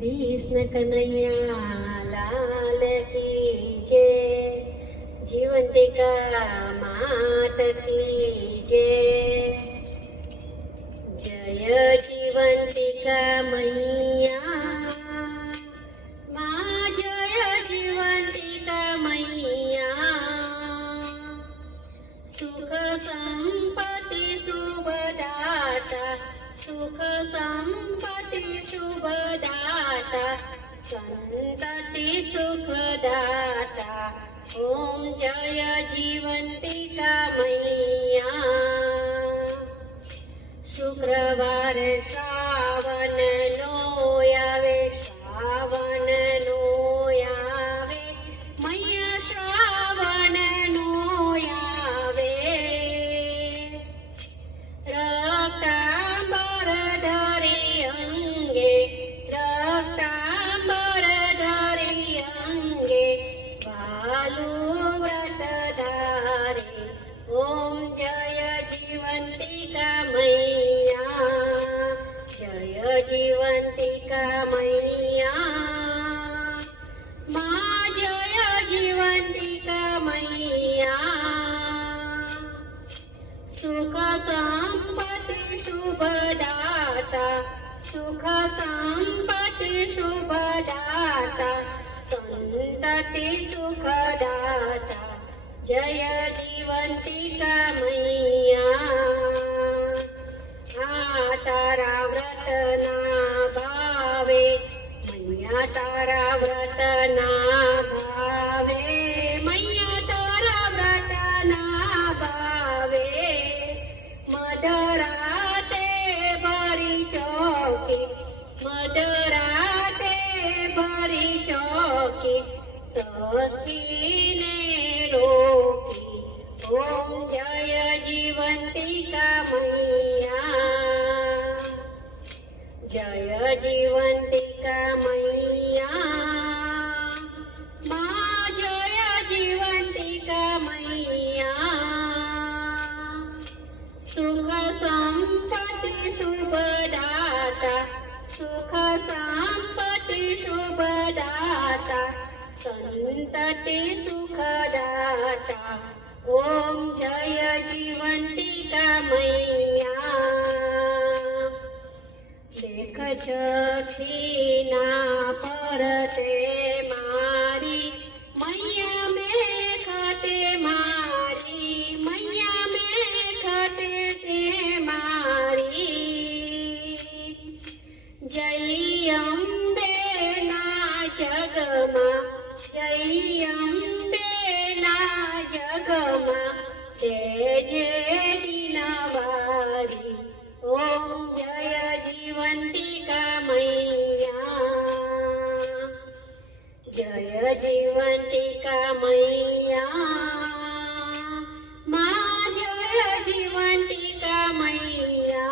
कृष्ण कन्हैया लाल की जय। जीवंतिका मात की जय। जय जीवंतिका मैया माँ, जय जीवंतिका मैया। सुख संपत्ति शुभदाता, सुख संपत्ति शुभदाता, संतति सुखदाता। ओम जय जीवंतिका मैया। शुक्रवार श्रावण नो आवे, श्रावण नो आवे, मैया श्रावण नो आवे। रक्तांबर धरी अंगे, रक्तांबर धरी अंगे, भालू व्रत धारे। ओम जय जीवंतिका मैया, जय जीवंतिका मैया। माँ, जय जीवंतिका मैया। सुख संपत्ति शुभदाता, सुख संपत्ति शुभदाता, संतति सुखदाता। जय जीवंतिका मैया। आ तारा व्रत ना भावे, मैया तारा व्रत ना भावे, मैया तारा व्रत ना भावे। मधुराते भरी चौकी, मधुराते भरी चौकी, षष्ठी ने रोकी। ओम जय जीवंतिका मैया, जय जीवंतिका मैया। माँ, जय जीवंतिका मैया। सुख संपत्ति शुभदाता, सुख संपत्ति शुभदाता, संतति सुखदाता। ओम जय जीवंतिका मैया। देख छठी ना परते मारी, मैया में खटे मारी, मैया में खटे ते मारी। जय अम्बे ना जगमा, जय अम्बे ना जगमा, जय जय दीनवारी। ओम जय जीवंतिका मैया, जय जीवंतिका मैया। माँ, जय जीवंतिका मैया।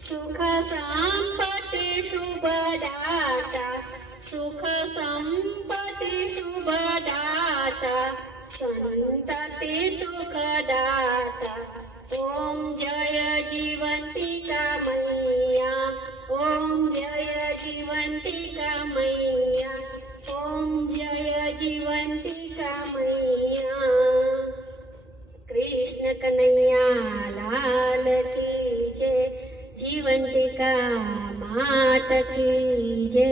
सुख संपत्ति शुभदाता, सुख संपत्ति शुभदाता, संतति सुखदाता। ओम जय जीवंतिका मैया, ओम जय जीवंतिका मैया, ओम जय जीवंतिका मैया। कृष्ण कन्हैया लाल की जय। जीवंतिका मात की जय।